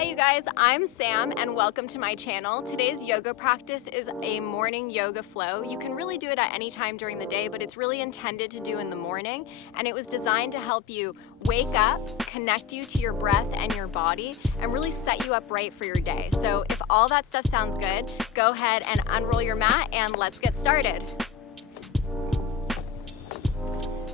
Hi you guys, I'm Sam and welcome to my channel. Today's yoga practice is a morning yoga flow. You can really do it at any time during the day, but it's really intended to do in the morning, and it was designed to help you wake up, connect you to your breath and your body, and really set you up right for your day. So if all that stuff sounds good, go ahead and unroll your mat and let's get started.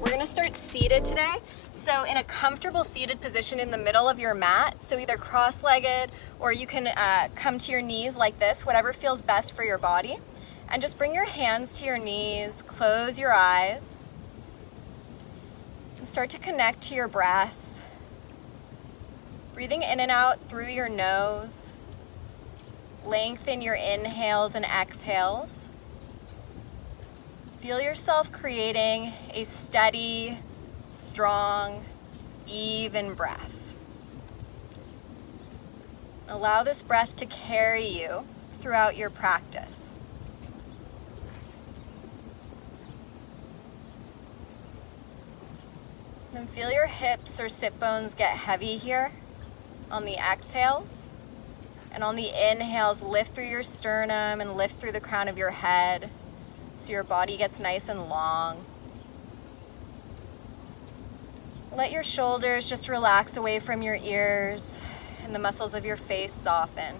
We're gonna start seated today. So in a comfortable seated position in the middle of your mat, so either cross-legged or you can come to your knees like this, whatever feels best for your body. And just bring your hands to your knees, close your eyes, and start to connect to your breath. Breathing in and out through your nose. Lengthen your inhales and exhales. Feel yourself creating a steady, strong, even breath. Allow this breath to carry you throughout your practice. Then feel your hips or sit bones get heavy here on the exhales. And on the inhales, lift through your sternum and lift through the crown of your head so your body gets nice and long. Let your shoulders just relax away from your ears and the muscles of your face soften.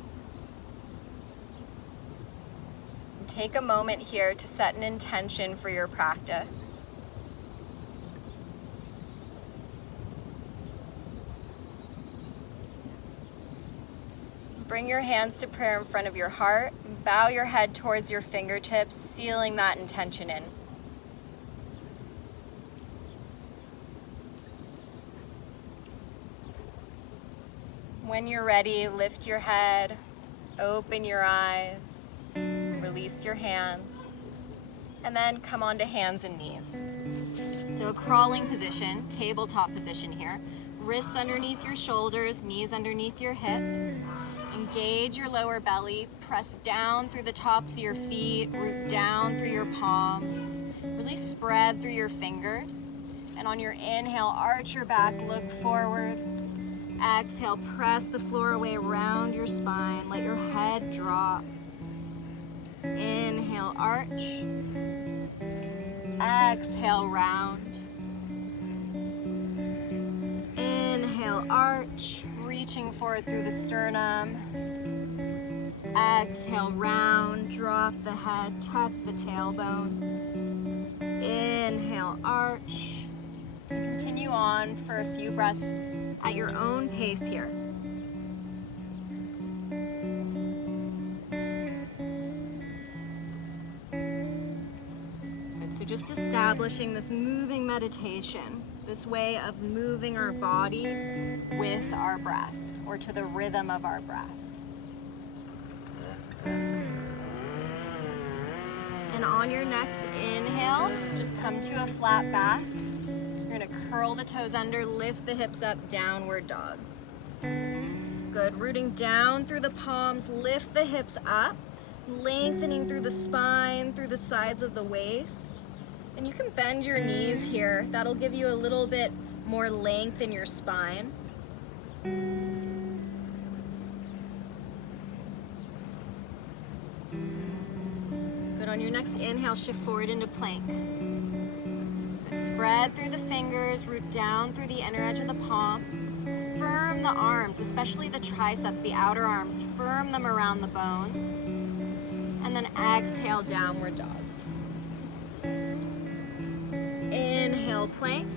And take a moment here to set an intention for your practice. Bring your hands to prayer in front of your heart. Bow your head towards your fingertips, sealing that intention in. When you're ready, lift your head, open your eyes, release your hands, and then come onto hands and knees. So a crawling position, tabletop position here. Wrists underneath your shoulders, knees underneath your hips. Engage your lower belly, press down through the tops of your feet, root down through your palms. Really spread through your fingers. And on your inhale, arch your back, look forward. Exhale, press the floor away around your spine. Let your head drop. Inhale, arch. Exhale, round. Inhale, arch. Reaching forward through the sternum. Exhale, round. Drop the head, tuck the tailbone. Inhale, arch. Continue on for a few breaths at your own pace here. Good, so just establishing this moving meditation, this way of moving our body with our breath, or to the rhythm of our breath. And on your next inhale, just come to a flat back. You're gonna curl the toes under, lift the hips up, downward dog. Good, rooting down through the palms, lift the hips up, lengthening through the spine, through the sides of the waist. And you can bend your knees here. That'll give you a little bit more length in your spine. Good, on your next inhale, shift forward into plank. Spread through the fingers, root down through the inner edge of the palm. Firm the arms, especially the triceps, the outer arms. Firm them around the bones. And then exhale, downward dog. Inhale, plank.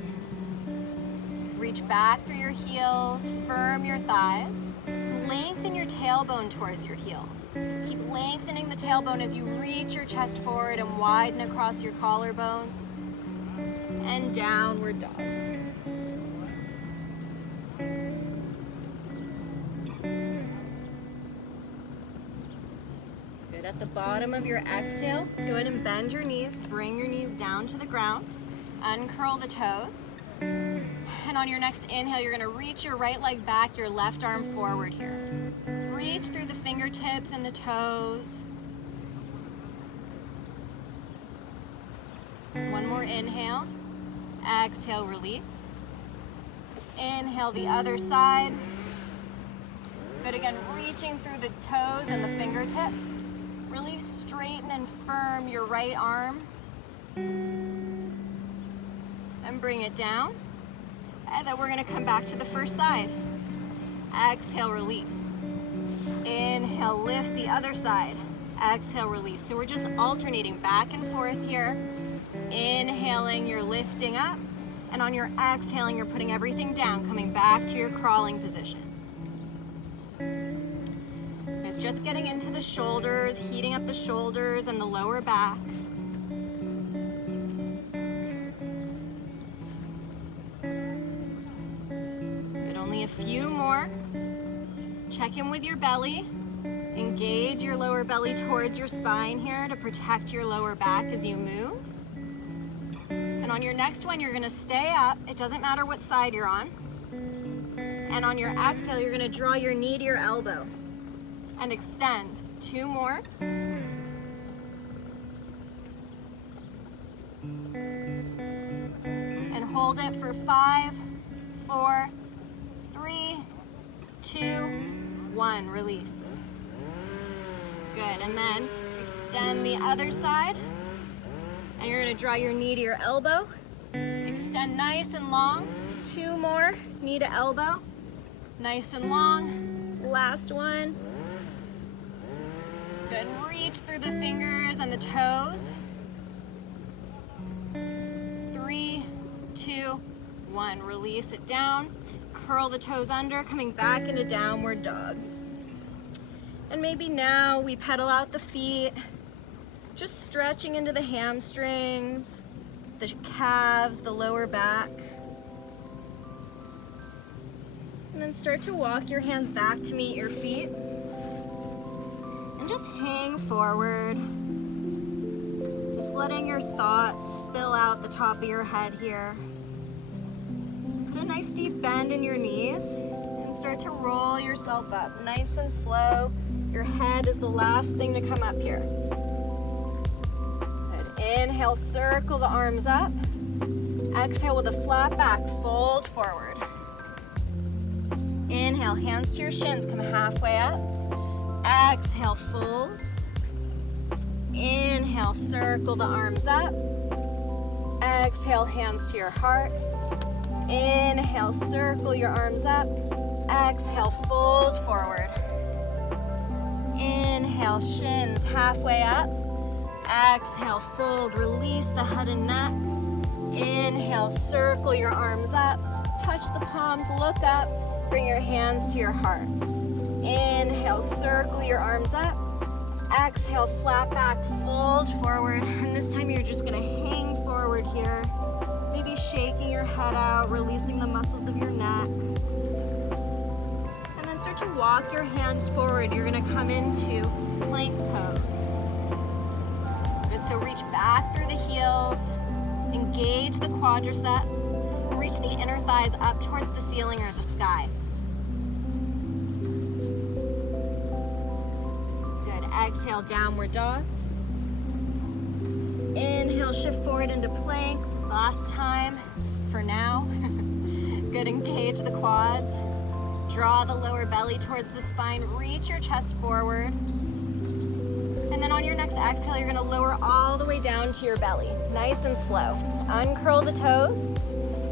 Reach back through your heels, firm your thighs. Lengthen your tailbone towards your heels. Keep lengthening the tailbone as you reach your chest forward and widen across your collarbones. And downward dog. Good, at the bottom of your exhale, go ahead and bend your knees, bring your knees down to the ground, uncurl the toes, and on your next inhale, you're gonna reach your right leg back, your left arm forward here. Reach through the fingertips and the toes. One more inhale. Exhale, release. Inhale the other side. Good, again, reaching through the toes and the fingertips. Really straighten and firm your right arm. And bring it down. And then we're gonna come back to the first side. Exhale, release. Inhale, lift the other side. Exhale, release. So we're just alternating back and forth here. Inhaling, you're lifting up. And on your exhaling, you're putting everything down, coming back to your crawling position. And just getting into the shoulders, heating up the shoulders and the lower back. Good, only a few more. Check in with your belly. Engage your lower belly towards your spine here to protect your lower back as you move. And on your next one, you're gonna stay up. It doesn't matter what side you're on. And on your exhale, you're gonna draw your knee to your elbow and extend. 2 more. And hold it for 5, 4, 3, 2, 1. Release. Good, and then extend the other side. And you're gonna draw your knee to your elbow. Extend nice and long. 2 more, knee to elbow. Nice and long. Last one. Good, reach through the fingers and the toes. 3, 2, 1. Release it down. Curl the toes under, coming back into downward dog. And maybe now we pedal out the feet, just stretching into the hamstrings, the calves, the lower back. And then start to walk your hands back to meet your feet. And just hang forward. Just letting your thoughts spill out the top of your head here. Put a nice deep bend in your knees and start to roll yourself up nice and slow. Your head is the last thing to come up here. Good. Inhale, circle the arms up. Exhale with a flat back, fold forward. Inhale, hands to your shins, come halfway up. Exhale, fold. Inhale, circle the arms up. Exhale, hands to your heart. Inhale, circle your arms up. Exhale, fold forward. Inhale, shins halfway up. Exhale, fold, release the head and neck. Inhale, circle your arms up. Touch the palms, look up. Bring your hands to your heart. Inhale, circle your arms up. Exhale, flat back, fold forward. And this time you're just gonna hang forward here. Maybe shaking your head out, releasing the muscles of your neck. Start to walk your hands forward. You're gonna come into plank pose. Good, so reach back through the heels, engage the quadriceps, and reach the inner thighs up towards the ceiling or the sky. Good, exhale, downward dog. Inhale, shift forward into plank. Last time for now. Good, engage the quads. Draw the lower belly towards the spine, reach your chest forward. And then on your next exhale, you're gonna lower all the way down to your belly, nice and slow. Uncurl the toes,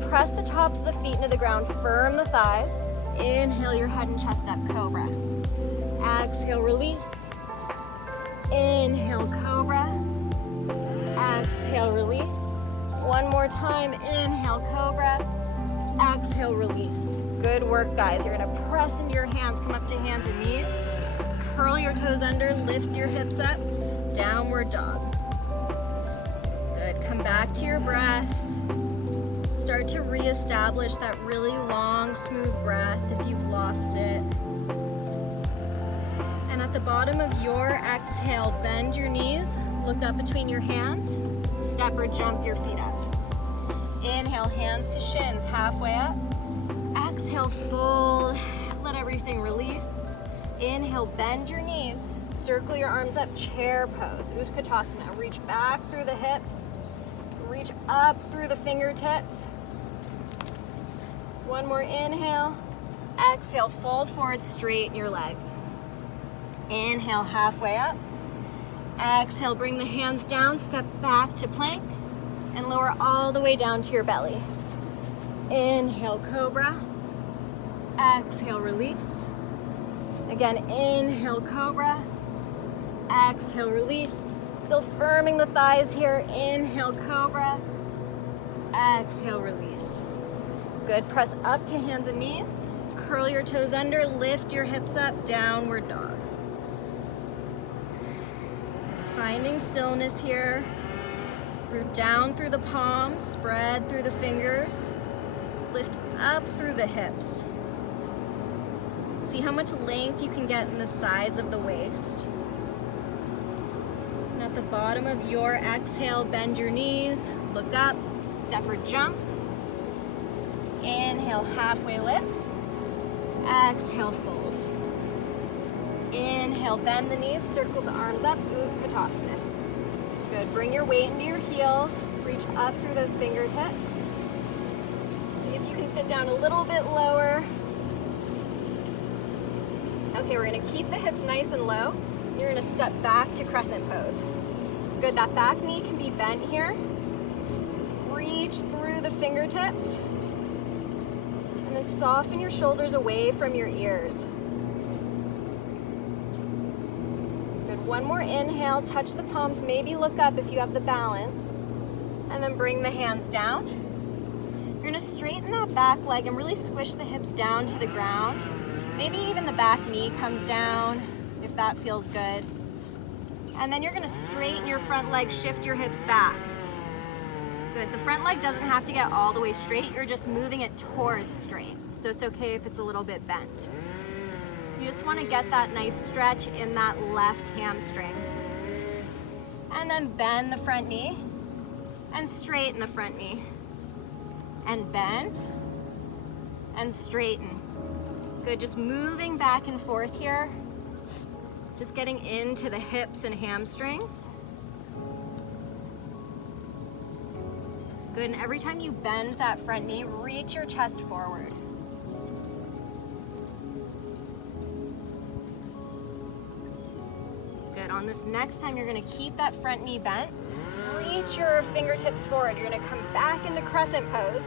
press the tops of the feet into the ground, firm the thighs. Inhale your head and chest up, cobra. Exhale, release. Inhale, cobra. Exhale, release. One more time, inhale, cobra. Exhale, release. Good work, guys. You're gonna press into your hands, come up to hands and knees. Curl your toes under, lift your hips up. Downward dog. Good, come back to your breath. Start to reestablish that really long, smooth breath if you've lost it. And at the bottom of your exhale, bend your knees, look up between your hands, step or jump your feet up. Inhale, hands to shins, halfway up. Exhale, fold, let everything release. Inhale, bend your knees, circle your arms up, chair pose, Utkatasana. Reach back through the hips, reach up through the fingertips. One more inhale, Exhale, fold forward, straighten your legs. Inhale, halfway up. Exhale, bring the hands down, step back to plank, and lower all the way down to your belly. Inhale, cobra. Exhale, release. Again, inhale, cobra. Exhale, release. Still firming the thighs here. Inhale, cobra. Exhale, release. Good, press up to hands and knees. Curl your toes under, lift your hips up, downward dog. Finding stillness here. Root down through the palms, spread through the fingers. Lift up through the hips. See how much length you can get in the sides of the waist. And at the bottom of your exhale, bend your knees, look up, step or jump. Inhale, halfway lift. Exhale, fold. Inhale, bend the knees, circle the arms up, Utkatasana. Good, bring your weight into your heels, reach up through those fingertips. See if you can sit down a little bit lower. Okay, we're gonna keep the hips nice and low. You're gonna step back to crescent pose. Good, that back knee can be bent here. Reach through the fingertips. And then soften your shoulders away from your ears. Good, one more inhale, touch the palms, maybe look up if you have the balance. And then bring the hands down. You're gonna straighten that back leg and really squish the hips down to the ground. Maybe even the back knee comes down, if that feels good. And then you're gonna straighten your front leg, shift your hips back. Good, the front leg doesn't have to get all the way straight, you're just moving it towards straight. So it's okay if it's a little bit bent. You just wanna get that nice stretch in that left hamstring. And then bend the front knee, and straighten the front knee. And bend, and straighten. Good, just moving back and forth here. Just getting into the hips and hamstrings. Good, and every time you bend that front knee, reach your chest forward. Good, on this next time, you're gonna keep that front knee bent. Reach your fingertips forward. You're gonna come back into crescent pose.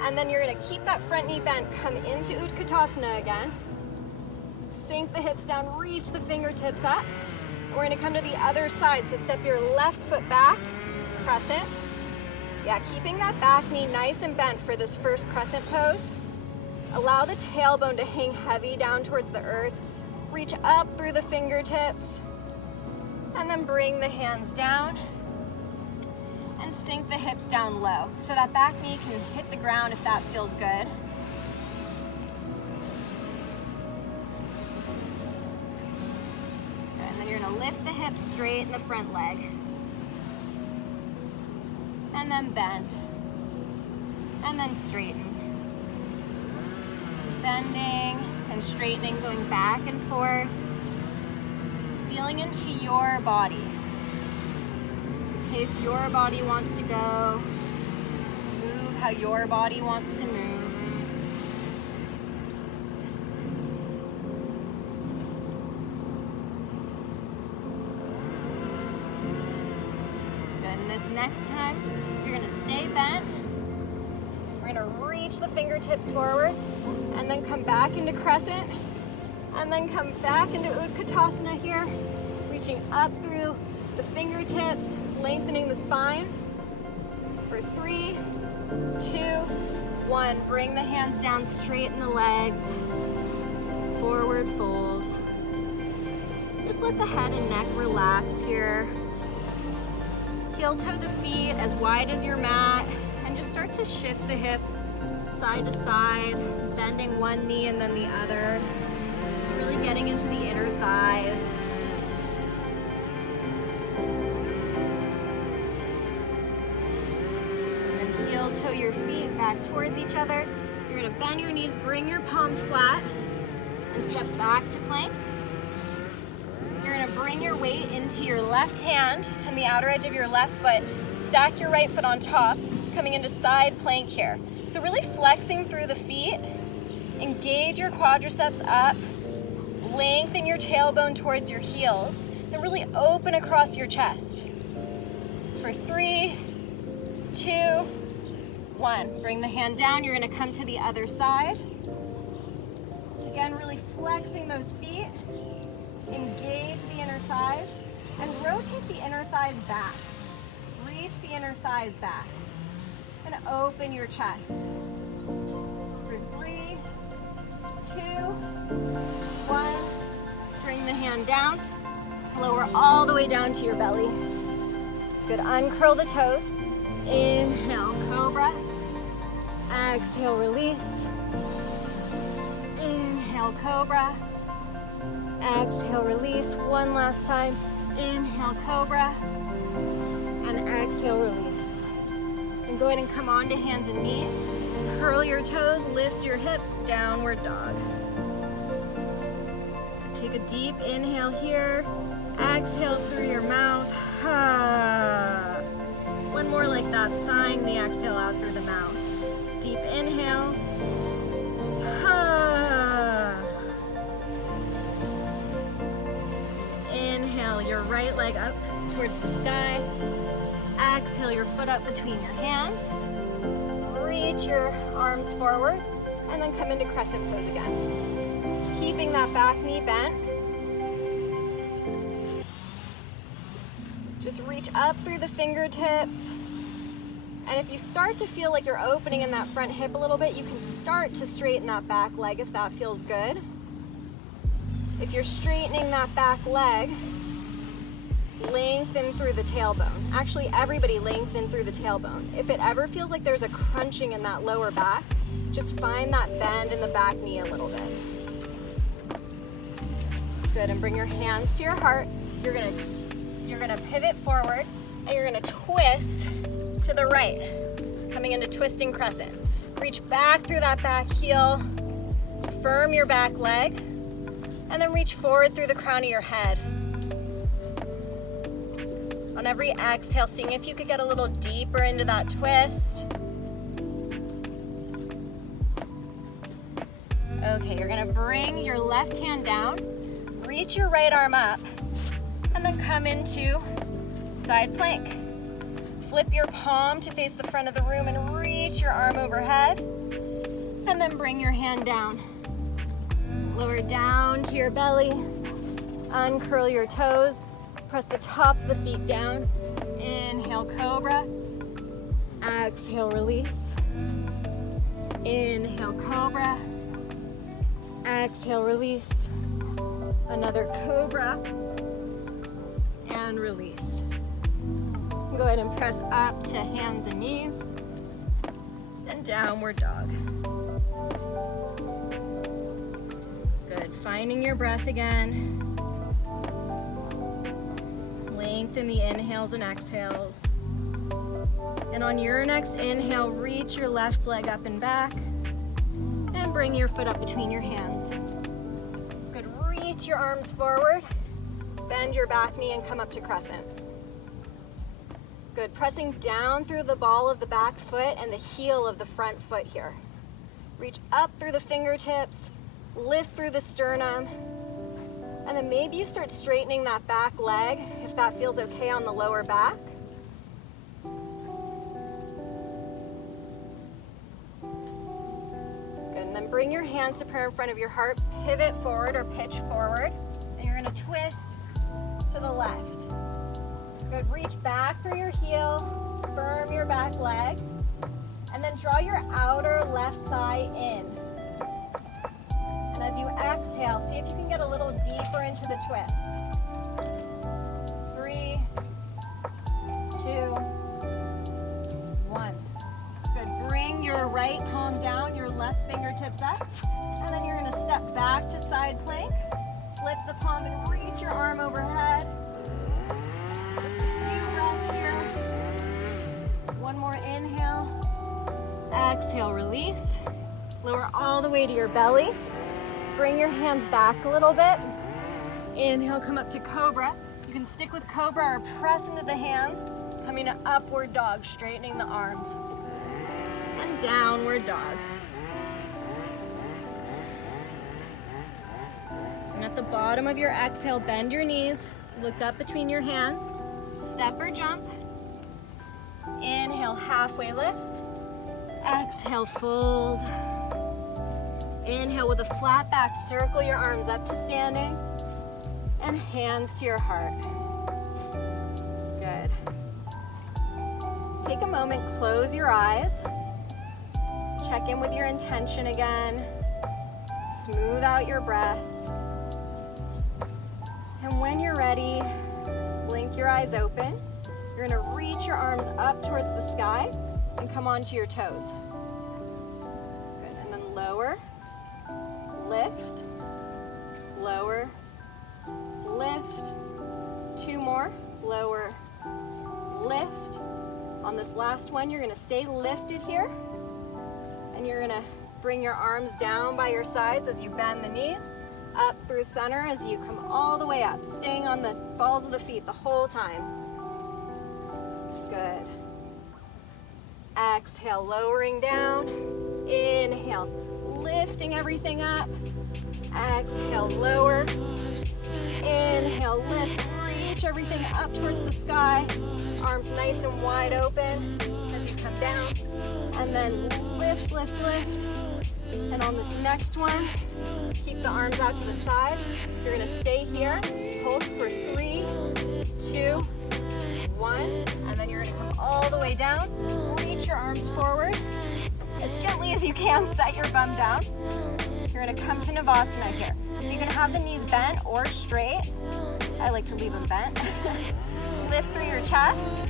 And then you're gonna keep that front knee bent, come into Utkatasana again. Sink the hips down, reach the fingertips up. We're gonna come to the other side, so step your left foot back, crescent. Yeah, keeping that back knee nice and bent for this first crescent pose. Allow the tailbone to hang heavy down towards the earth. Reach up through the fingertips. And then bring the hands down. And sink the hips down low. So that back knee can hit the ground if that feels good. And then you're gonna lift the hips straight in the front leg. And then bend. And then straighten. Bending and straightening, going back and forth. Feeling into your body. Pace your body wants to go. Move how your body wants to move. Good, and this next time, you're gonna stay bent. We're gonna reach the fingertips forward and then come back into crescent and then come back into Utkatasana here, reaching up through the fingertips, lengthening the spine. For 3, 2, 1. Bring the hands down, straighten the legs. Forward fold. Just let the head and neck relax here. Heel toe the feet as wide as your mat, and just start to shift the hips side to side, bending one knee and then the other. Just really getting into the inner thighs. Toe your feet back towards each other. You're gonna bend your knees, bring your palms flat, and step back to plank. You're gonna bring your weight into your left hand and the outer edge of your left foot. Stack your right foot on top, coming into side plank here. So really flexing through the feet Engage your quadriceps up, lengthen your tailbone towards your heels, then really open across your chest. For 3, 2, 1. Bring the hand down, you're gonna come to the other side. Again, really flexing those feet. Engage the inner thighs and rotate the inner thighs back. Reach the inner thighs back and open your chest. For 3, 2, 1. Bring the hand down. Lower all the way down to your belly. Good, uncurl the toes. Inhale, cobra. Exhale, release. Inhale, cobra. Exhale, release. One last time. Inhale, cobra. And exhale, release. And go ahead and come on to hands and knees. Curl your toes, lift your hips, downward dog. Take a deep inhale here. Exhale through your mouth. One more like that, sighing the exhale out through the mouth. Deep inhale. Inhale your right leg up towards the sky. Exhale your foot up between your hands. Reach your arms forward and then come into crescent pose again. Keeping that back knee bent. Just reach up through the fingertips. And if you start to feel like you're opening in that front hip a little bit, you can start to straighten that back leg if that feels good. If you're straightening that back leg, lengthen through the tailbone. Actually, everybody lengthen through the tailbone. If it ever feels like there's a crunching in that lower back, just find that bend in the back knee a little bit. Good, and bring your hands to your heart. You're gonna pivot forward and you're gonna twist to the right, coming into twisting crescent. Reach back through that back heel, firm your back leg, and then reach forward through the crown of your head. On every exhale, seeing if you could get a little deeper into that twist. Okay, you're gonna bring your left hand down, reach your right arm up, and then come into side plank. Flip your palm to face the front of the room and reach your arm overhead, and then bring your hand down. Lower down to your belly, uncurl your toes, press the tops of the feet down. Inhale, cobra. Exhale, release. Inhale, cobra. Exhale, release. Another cobra. And release. Go ahead and press up to hands and knees. And downward dog. Good, finding your breath again. Lengthen the inhales and exhales. And on your next inhale, reach your left leg up and back. And bring your foot up between your hands. Good, reach your arms forward. Bend your back knee and come up to crescent. Good, pressing down through the ball of the back foot and the heel of the front foot here. Reach up through the fingertips, lift through the sternum, and then maybe you start straightening that back leg if that feels okay on the lower back. Good, and then bring your hands to prayer in front of your heart, pivot forward or pitch forward, and you're gonna twist to the left. Good, reach back through your heel, firm your back leg, and then draw your outer left thigh in. And as you exhale, see if you can get a little deeper into the twist. 3, 2, 1. Good, bring your right palm down, your left fingertips up, and then you're gonna step back to side plank, flip the palm and reach your arm overhead. Just a few breaths here. One more inhale. Exhale, release. Lower all the way to your belly. Bring your hands back a little bit. Inhale, come up to cobra. You can stick with cobra or press into the hands. Coming to upward dog, straightening the arms. And downward dog. And at the bottom of your exhale, bend your knees, look up between your hands, step or jump. Inhale, halfway lift. Exhale, fold. Inhale with a flat back, circle your arms up to standing and hands to your heart. Good. Take a moment, close your eyes. Check in with your intention again. Smooth out your breath. And when you're ready, blink your eyes open. You're gonna reach your arms up towards the sky and come onto your toes. Good, and then lower, lift, lower, lift. Two more, lower, lift. On this last one, you're gonna stay lifted here, and you're gonna bring your arms down by your sides as you bend the knees, up through center as you come all the way up, staying on the balls of the feet the whole time. Good. Exhale, lowering down. Inhale, lifting everything up. Exhale, lower. Inhale, lift, reach everything up towards the sky. Arms nice and wide open as you come down. And then lift, lift, lift. And on this next one, keep the arms out to the side. You're gonna stay here, pulse for 3, 2, 1, and then you're gonna come all the way down. Reach your arms forward. As gently as you can, set your bum down. You're gonna come to Navasana here. So you can have the knees bent or straight. I like to leave them bent. Lift through your chest.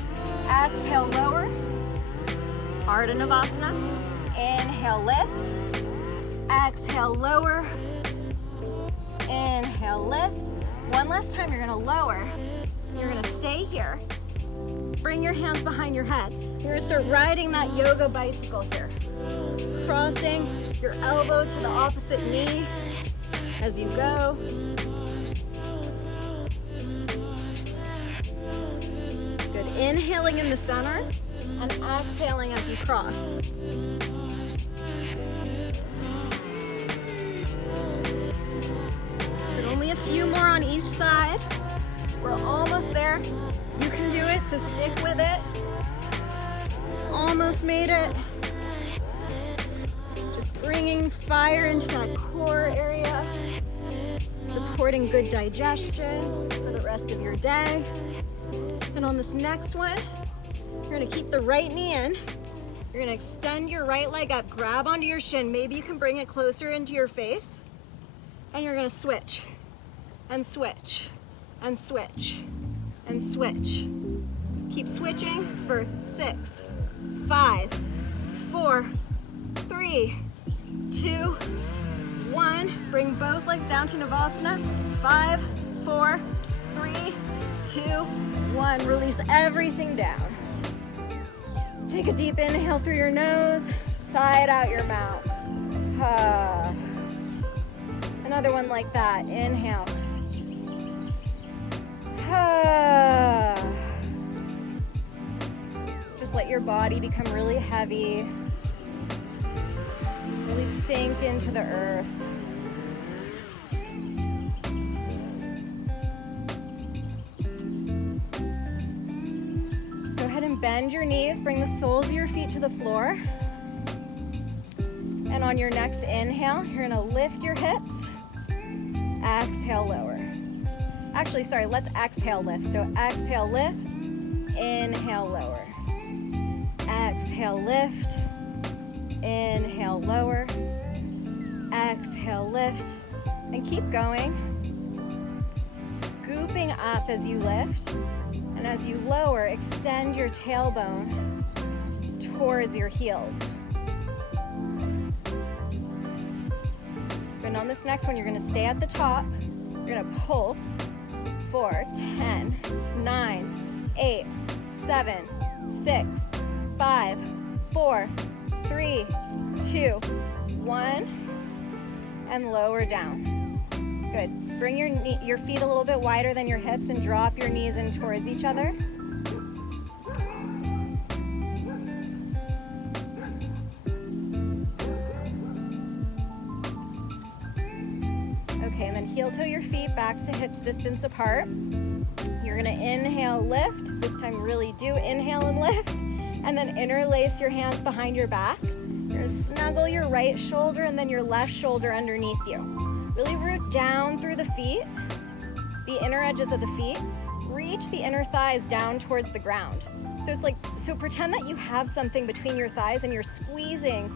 Exhale, lower. Ardha Navasana. Inhale, lift. Exhale, lower. Inhale, lift. One last time, you're gonna lower. You're gonna stay here. Bring your hands behind your head. You're gonna start riding that yoga bicycle here. Crossing your elbow to the opposite knee as you go. Good, inhaling in the center and exhaling as you cross. Good, only a few more on each side. We're almost there. You can do it, so stick with it. Almost made it. Just bringing fire into that core area, supporting good digestion for the rest of your day. And on this next one, you're gonna keep the right knee in. You're gonna extend your right leg up, grab onto your shin. Maybe you can bring it closer into your face. And you're gonna switch, and switch, and switch, and switch. Keep switching for 6, 5, 4, 3, 2, 1. Bring both legs down to Navasana. 5, 4, 3, 2, 1. Release everything down. Take a deep inhale through your nose, side out your mouth. Another one like that. Inhale. Just let your body become really heavy. Really sink into the earth. Go ahead and bend your knees. Bring the soles of your feet to the floor. And on your next inhale, you're gonna lift your hips. Exhale, lower. Actually, sorry, let's exhale, lift. So exhale, lift. Inhale, lower. Exhale, lift. Inhale, lower. Exhale, lift. And keep going. Scooping up as you lift. And as you lower, extend your tailbone towards your heels. And on this next one, you're gonna stay at the top. You're gonna pulse for 10, 9, 8, 7, 6, 5, 4, 3, 2, 1, and lower down. Good. Bring your feet a little bit wider than your hips and drop your knees in towards each other. Okay, and then heel toe your feet backs to hips distance apart. You're gonna inhale, lift. This time really do inhale and lift. And then interlace your hands behind your back. You're gonna snuggle your right shoulder and then your left shoulder underneath you. Really root down through the feet, the inner edges of the feet. Reach the inner thighs down towards the ground. So it's like, so pretend that you have something between your thighs and you're squeezing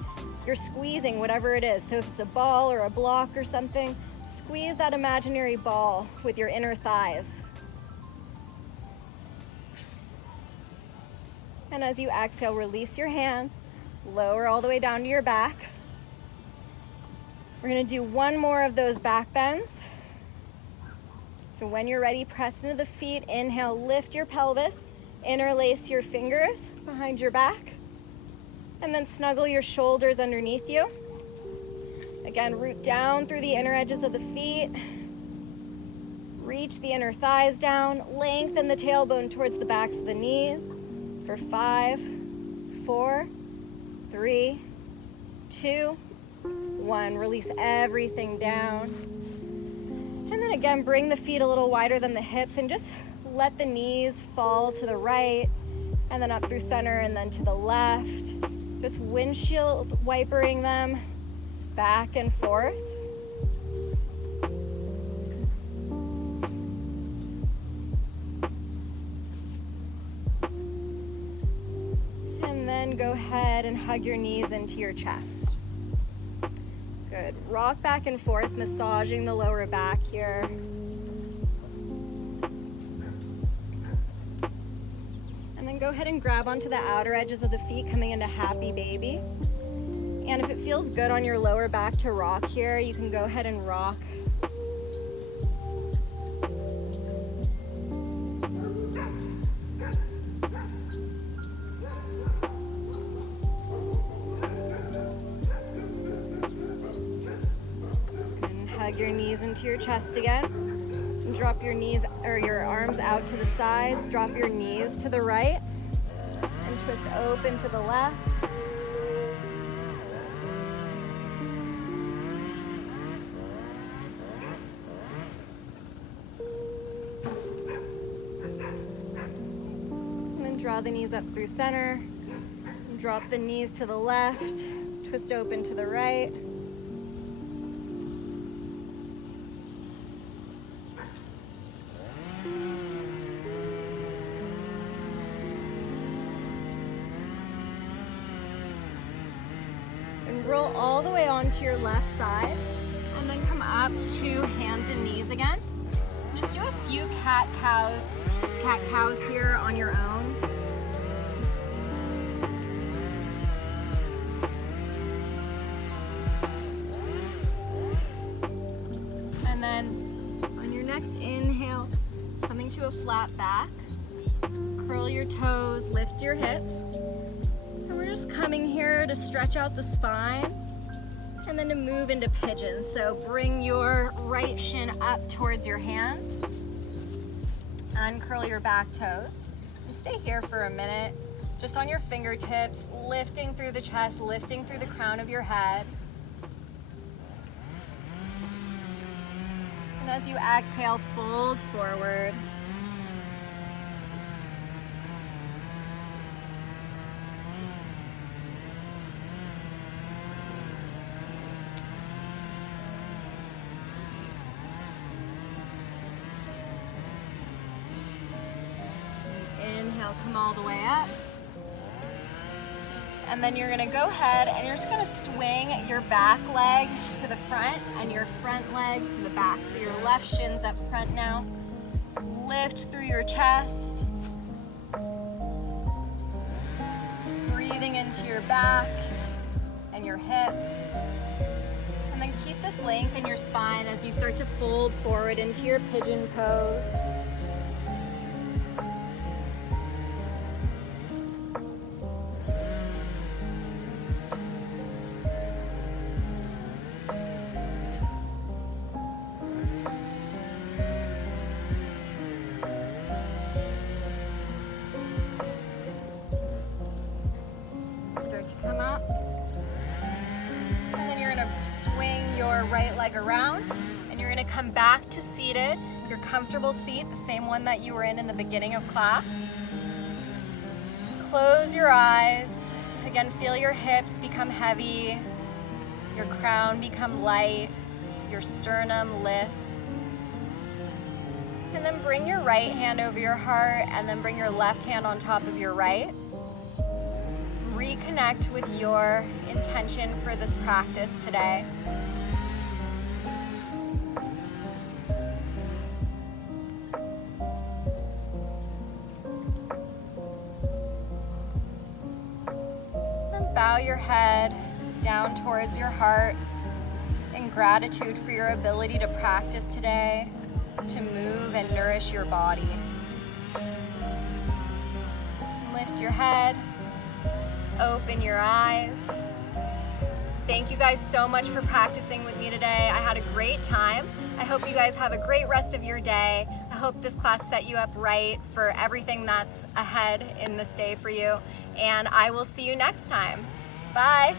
whatever it is. So if it's a ball or a block or something, squeeze that imaginary ball with your inner thighs. And as you exhale, release your hands, lower all the way down to your back. We're gonna do one more of those back bends. So when you're ready, press into the feet, inhale, lift your pelvis, interlace your fingers behind your back, and then snuggle your shoulders underneath you. Again, root down through the inner edges of the feet, reach the inner thighs down, lengthen the tailbone towards the backs of the knees for 5, 4, 3, 2, 1. Release everything down. And then again, bring the feet a little wider than the hips and just let the knees fall to the right and then up through center and then to the left. Just windshield wipering them back and forth. And then go ahead and hug your knees into your chest. Good. Rock back and forth, massaging the lower back here. And then go ahead and grab onto the outer edges of the feet, coming into happy baby. And if it feels good on your lower back to rock here, you can go ahead and rock. Your knees into your chest again. And drop your knees or your arms out to the sides. Drop your knees to the right and twist open to the left. And then draw the knees up through center. Drop the knees to the left. Twist open to the right. Roll all the way onto your left side and then come up to hands and knees again. Just do a few cat-cows here on your own. And then on your next inhale, coming to a flat back, curl your toes, lift your hips. And we're just coming here to stretch out the spine and then to move into pigeon. So bring your right shin up towards your hands. Uncurl your back toes. And stay here for a minute, just on your fingertips, lifting through the chest, lifting through the crown of your head. And as you exhale, fold forward. Inhale, come all the way up. And then you're gonna go ahead and you're just gonna swing your back leg to the front and your front leg to the back. So your left shin's up front now. Lift through your chest. Just breathing into your back and your hip. And then keep this length in your spine as you start to fold forward into your pigeon pose. Start to come up. And then you're gonna swing your right leg around and you're gonna come back to seated, your comfortable seat, the same one that you were in the beginning of class. Close your eyes. Again, feel your hips become heavy, your crown become light, your sternum lifts. And then bring your right hand over your heart and then bring your left hand on top of your right. Reconnect with your intention for this practice today. Bow your head down towards your heart in gratitude for your ability to practice today, to move and nourish your body. Lift your head, open your eyes. Thank you guys so much for practicing with me today. I had a great time. I hope you guys have a great rest of your day. I hope this class set you up right for everything that's ahead in this day for you. And I will see you next time. Bye.